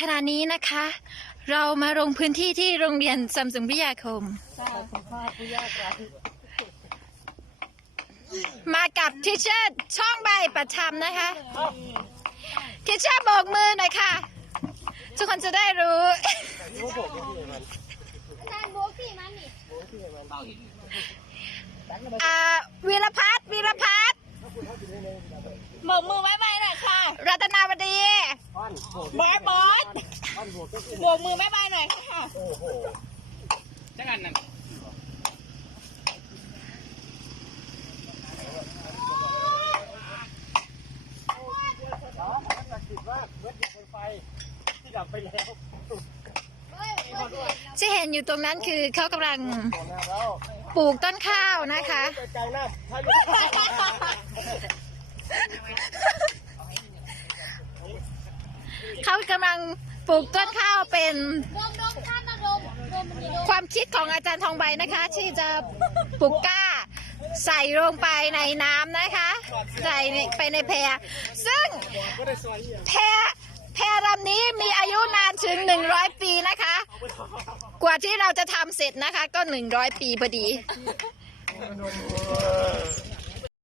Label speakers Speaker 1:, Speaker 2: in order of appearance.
Speaker 1: ขณะนี้นะคะ เรามาลงพื้นที่ที่โรงเรียนซัมซุงวิทยาคม มากับทิเชอร์ช่องใบประชำนะคะทิเชอร์โบกมือหน่อยค่ะ ทุกคนจะได้รู้
Speaker 2: นานโบกี้มันนี่
Speaker 1: อ่าวีรพัฒน์วีรพัฒน์
Speaker 2: โบกมือไว้ไว้หน่อยค่ะ
Speaker 1: รัตนาวดี
Speaker 2: บอสบอสโบกมือไว้ไว้หน่อยค่ะ
Speaker 3: จังอันนั้น
Speaker 1: ที่เห็นอยู่ตรงนั้นคือเขากำลังปลูกต้นข้าวนะคะ เขา กำลังปลูกต้นข้าวเป็นความคิดของอาจารย์ทองใบนะคะ ที่จะปลูกก้าใส่ลงไปในน้ำนะคะ ใส่ไปในแพร ซึ่งแพรแพรลำนี้มีอายุนานถึง 100 ปีนะคะ กว่าที่เราจะทำเสร็จนะคะก็ 100 ปีพอดี